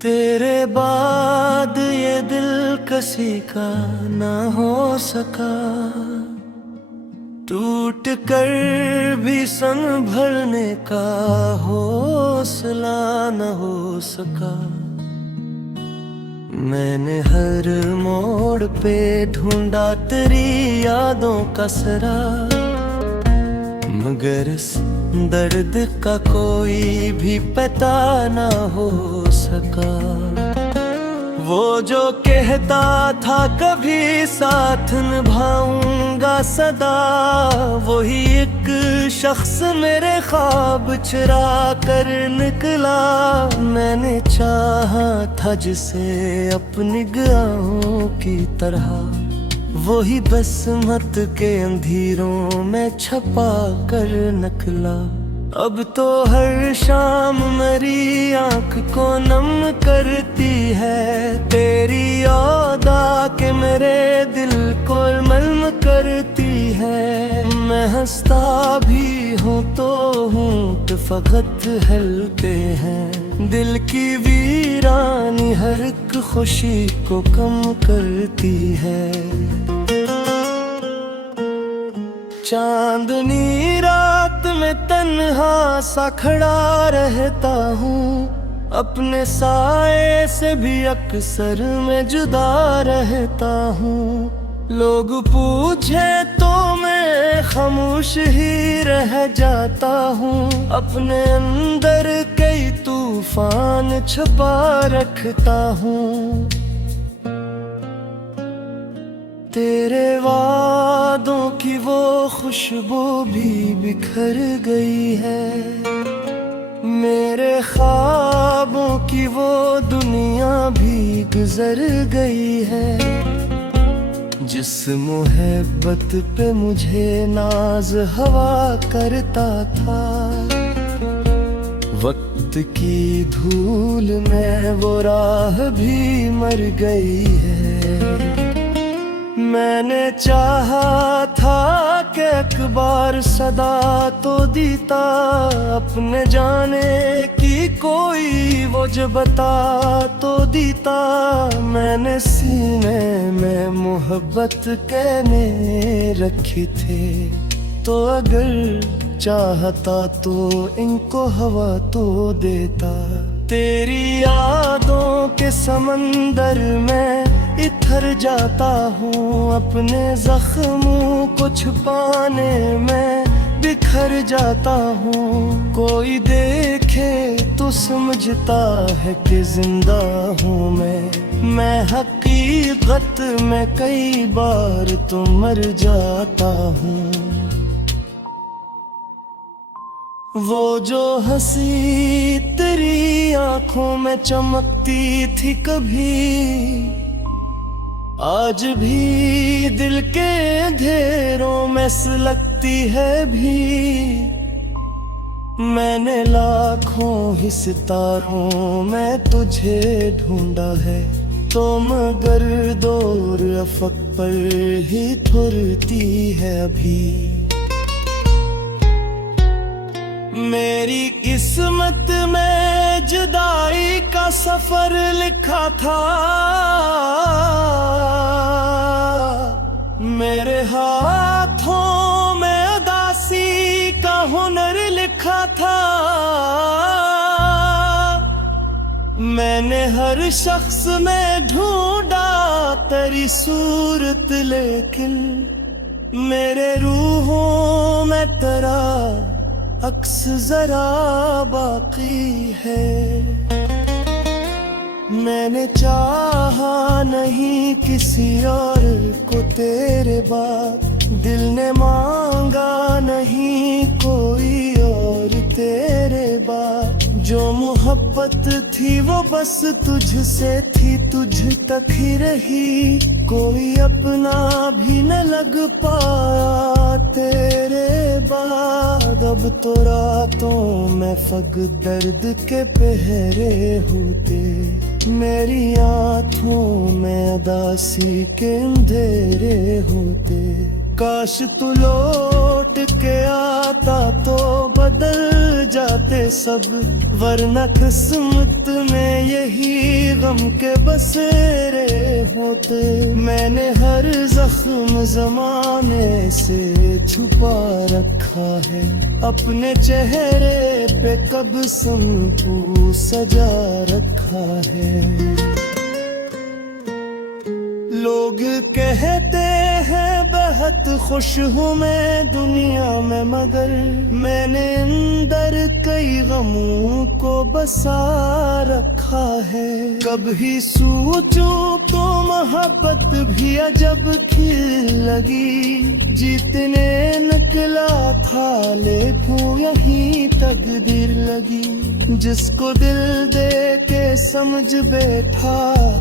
तेरे बाद ये दिल किसी का ना हो सका, टूट कर भी संभलने का हौसला न हो सका। मैंने हर मोड़ पे ढूंढा तेरी यादों का सरा, मगर इस दर्द का कोई भी पता ना हो सका। वो जो कहता था कभी साथ निभाऊंगा सदा, वही एक शख्स मेरे ख्वाब चुरा कर निकला। मैंने चाहा था जिसे अपनी निगाहों की तरह, वही बसमत के अंधेरों में छपा कर नकला। अब तो हर शाम मेरी आंख को नम करती है तेरी यादा के मेरे दिल को मलम करती है। मैं हंसता भी हूँ तो होंठ फकत हिलते हैं, दिल की वीरानी हर एक खुशी को कम करती है। चांदनी रात में तन्हा सा खड़ा रहता हूँ, अपने साए से भी अक्सर मैं जुदा रहता हूँ। लोग पूछे तो मैं खामोश ही रह जाता हूँ, अपने अंदर कई तूफान छुपा रखता हूँ। तेरे वादों की वो खुशबू भी बिखर गई है, मेरे ख्वाबों की वो दुनिया भी गुजर गई है। जिस मोहब्बत पे मुझे नाज हवा करता था, वक्त की धूल में वो राह भी मर गई है। मैंने चाहा था कि एक बार सदा तो दीता, अपने जाने की कोई वो जो बता तो दीता। मैंने सीने में मोहब्बत कहने रखी थे, तो अगर चाहता तो इनको हवा तो देता। तेरी यादों के समंदर में इधर जाता हूँ, अपने जख्मों को छुपाने में बिखर जाता हूँ। कोई देखे तो समझता है कि जिंदा हूँ मैं हकीकत में कई बार तो मर जाता हूँ। वो जो हंसी तेरी आंखों में चमकती थी कभी, आज भी दिल के अंधेरों में सुलगती है भी। मैंने लाखों ही सितारों में तुझे ढूंढा है, तो मगर दूर अफक पर ही थुरती है अभी। मेरी किस्मत में जुदाई का सफर लिखा था, मेरे हाथों में उदासी का हुनर लिखा था। मैंने हर शख्स में ढूंढा तेरी सूरत, लेकिन मेरे रूहों में तेरा अक्स जरा बाकी है। मैंने चाहा नहीं किसी और को तेरे बाद, दिल ने मांगा नहीं कोई और तेरे बाद। जो मोहब्बत थी वो बस तुझसे थी, तुझ तक ही रही, कोई अपना भी न लग पाया तेरे बाद। अब तो रातों में फग दर्द के पहरे होते, मेरी आँखों में अदासी के अंधेरे होते। काश तू लौट के आता तो बदल जाते सब, वरना किस्मत में यही गम के बसेरे होते। मैंने हर जख्म जमाने से छुपा रखा है, अपने चेहरे पे कब संपू सजा रखा है। लोग कहते हैं बहुत खुश हूँ मैं दुनिया में, मगर मैंने अंदर कई गमों को बसा रखा है। कभी सोचूं तो मोहब्बत भी अजब खिल लगी, जीतने निकला था लेकिन यही तकदीर लगी। जिसको दिल दे के समझ बैठा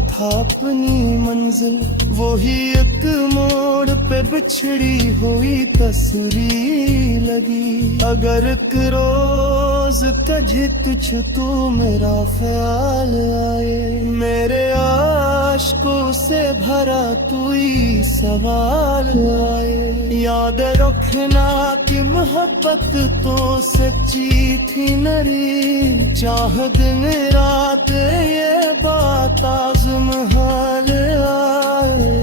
था अपनी मंजिल, वही एक मोड़ पे बिछड़ी हुई तस्वीर लगी। अगर एक रोज कभी तुझ तो मेरा ख्याल आए, मेरे आशिकों से भरा तू ही सवाल आए। याद रखना कि मोहब्बत तो सच्ची थी नरी, चाह दिन रात ये बात आज़म हाल आए।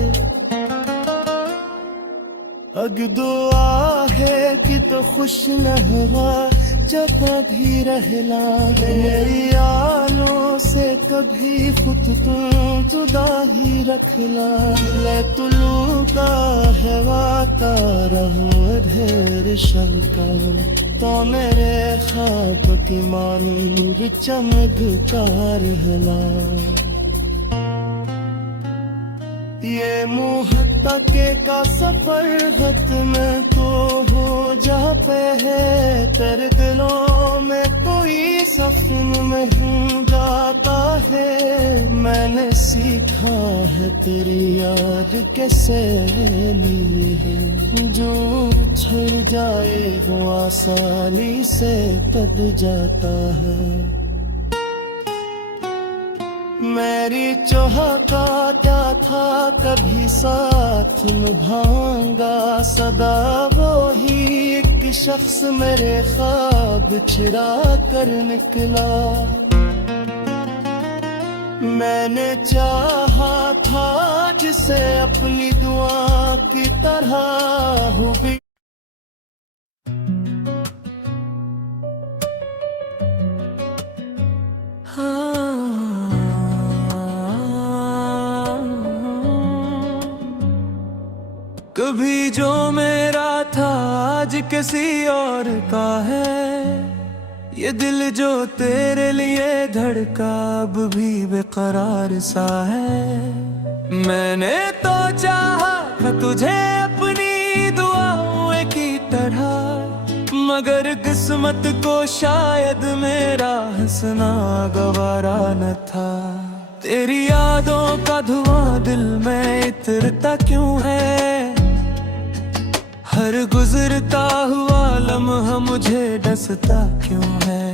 अग दुआ है कि तो खुश रहना जहाँ भी रहना, मेरी आलों से कभी खुद तुम जुदा ही रखना। मैं तुलू का है वाता रहूं ढेर शंका, तो मेरे ख्वाब की मानूं चमकता रहना। ये मुँह तके का सफर खत में तो हो जा पे है, तेरे दिलों में कोई सफर में हूँ जाता है। मैंने सीखा है तेरी याद कैसे लिए है, जो छड़ जाए वो आसानी से कट जाता है। मेरी चाह का क्या था कभी साथ निभाऊंगा, सदा वो ही एक शख्स मेरे ख्वाब चुरा कर निकला। मैंने चाहा था जिसे अपनी दुआ की तरह हो भी। कभी जो मेरा था आज किसी और का है, ये दिल जो तेरे लिए धड़का अब भी बेकरार सा है। मैंने तो चाहा था तुझे अपनी दुआओं की तरह, मगर किस्मत को शायद मेरा हंसना गवारा न था। तेरी यादों का धुआं दिल में इतरता क्यों है, हर गुजरता हुआ लम्हा मुझे डसता क्यों है।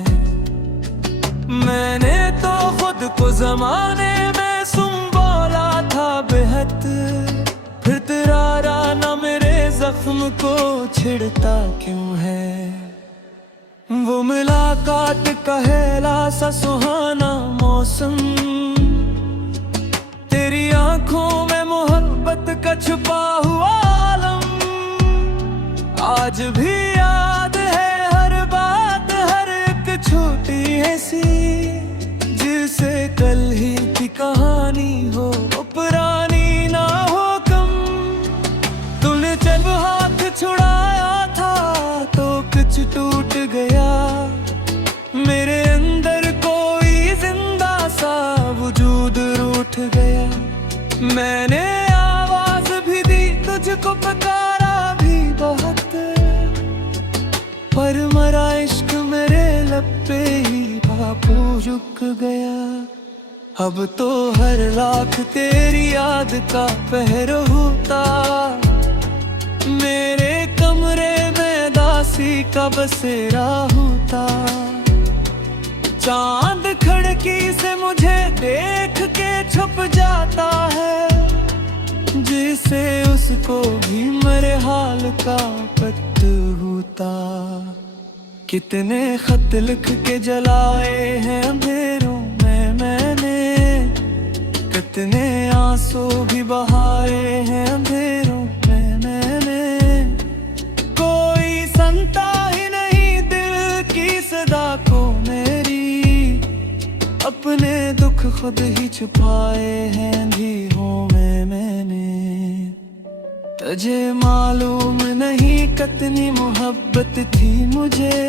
मैंने तो खुद को जमाने में बोला था बेहद, फिर तेरा राना मेरे जख्म को छिड़ता क्यों है। वो मुलाकात का हेला सा सुहाना मौसम, तेरी आंखों में मोहब्बत का छुपा हुआ आलम, आज भी याद है हर बात, हर एक छोटी ऐसी जिसे कल ही की कहानी हो, पुरानी ना हो कम। तूने जब हाथ छुड़ाया था तो कुछ टूट गया, मेरे अंदर कोई जिंदा सा वजूद रूठ गया। मैंने आवाज भी दी तुझको, पुकारा भी बहुत, पर मरा इश्क मेरे लब पे ही बापू रुक गया। अब तो हर रात तेरी याद का पहर होता, मेरे कमरे में दासी किसी का बसेरा होता। चांद खिड़की से मुझे देख के छुप जाता है, जिसे उसको भी मेरे हाल का पता होता। कितने खत लिख के जलाए हैं अंधेरों में मैंने, कितने आंसू भी बहाए हैं अंधेरों में मैंने। कोई सुनता ही नहीं दिल की सदा को मेरी, अपने दुख खुद ही छुपाए हैं अंधेरों में मैंने। तुझे मालूम नहीं कितनी मोहब्बत थी मुझे,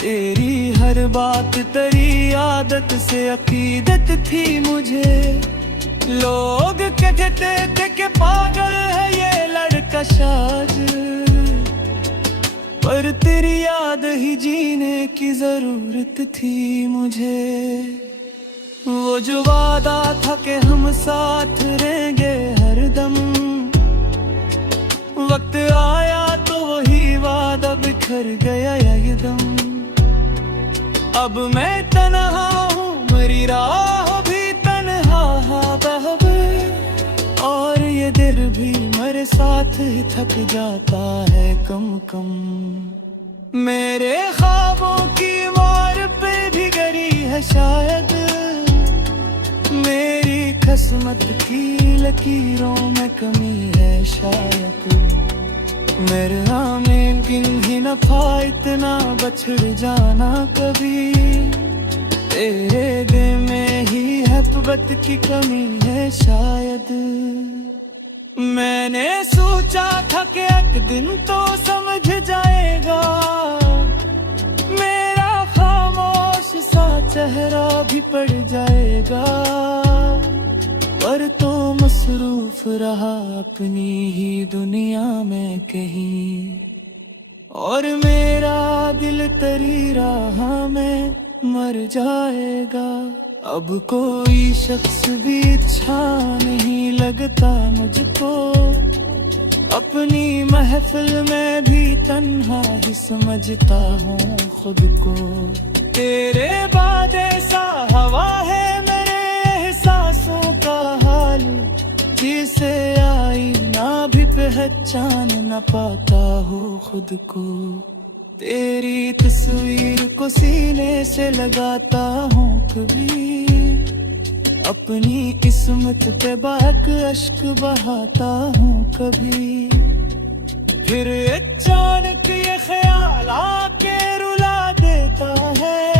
तेरी हर बात तेरी आदत से अकीदत थी मुझे। लोग कहते थे कि पागल है ये लड़का शायर, पर तेरी याद ही जीने की जरूरत थी मुझे। वो जो वादा था कि हम साथ रहेंगे हरदम, वक्त आया तो वही वादा बिखर गया एकदम। अब मैं तन्हा हूँ, मेरी राह भी तन्हा बहब, और ये दिल भी मेरे साथ ही थक जाता है कम कम। मेरे ख्वाबों की मार पे भी गरी है शायद, मेरी किस्मत की लकीरों में कमी है शायद। मेरे आमीन किन ही न था इतना बछड़ जाना कभी, तेरे दिल में ही मोहब्बत की कमी है शायद। मैंने सोचा था कि एक दिन तो समझ जाएगा, मेरा खामोश सा चेहरा भी पड़ जाएगा। पर तो मसरूफ रहा अपनी ही दुनिया में कहीं, और मेरा दिल तेरी राह में मर जाएगा। अब कोई शख्स भी अच्छा नहीं लगता मुझको, अपनी महफिल में भी तन्हा ही समझता हूँ खुद को। तेरे बाद ऐसा हवा है मेरे एहसासों का हाल, जिसे आईना भी पहचान न पाता हो खुद को। तेरी तस्वीर को सीने से लगाता हूँ कभी, अपनी किस्मत पे बाक अश्क बहाता हूँ कभी। फिर अचानक ये ख्याल आके रुला देता है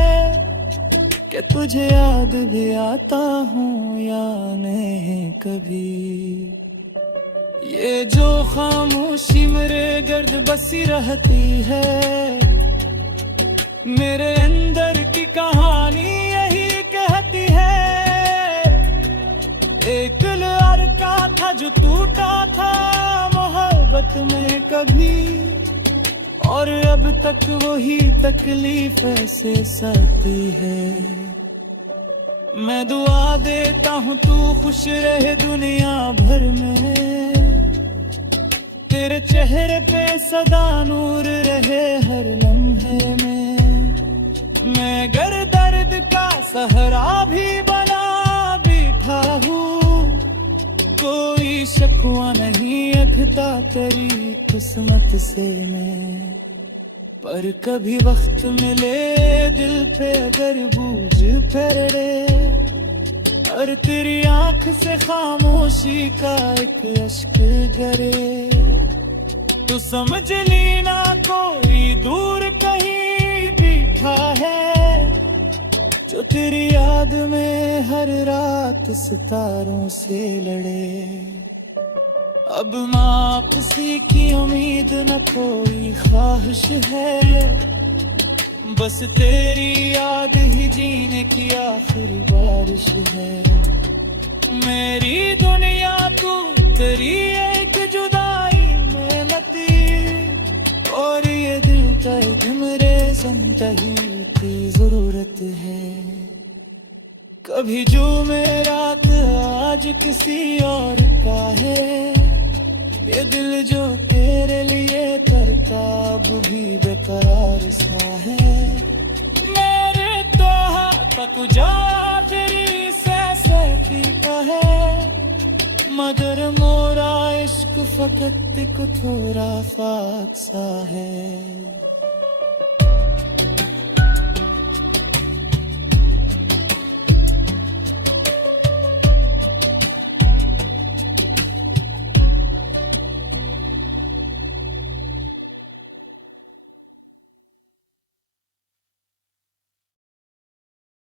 कि तुझे याद भी आता हूँ या नहीं कभी। ये जो खामोशी मेरे गर्द बसी रहती है, मेरे अंदर की कहानी यही कहती है। एक लड़का था जो टूटा था मोहब्बत में कभी, और अब तक वही तकलीफ ऐसे सहती है। मैं दुआ देता हूँ तू खुश रहे दुनिया भर में, तेरे चेहरे पे सदा नूर रहे हर लम्हे में। मैं गर दर्द का सहरा भी बना बैठा हूँ, कोई शकवा नहीं अखता तेरी किस्मत से मैं। पर कभी वक्त मिले दिल पे अगर बूझ फिरे, और तेरी आंख से खामोशी का एक अश्क गिरे, तो समझ लेना कोई दूर कहीं बैठा है, जो तेरी याद में हर रात सितारों से लड़े। अब वापसी की उम्मीद न कोई ख्वाहिश है, बस तेरी याद ही जीने की आखिरी बारिश है। मेरी दुनिया तू तेरी एक जुदाई में नती, और ये दिल का एक मेरे संतही की जरूरत है। कभी जो मेरा आज किसी और का है, ये दिल जो तेरे लिए करता अब भी बेकरार सा है मेरे तो तक जा तेरी से ठीक है मगर मोरा इश्क फकत को थोड़ा फाक सा है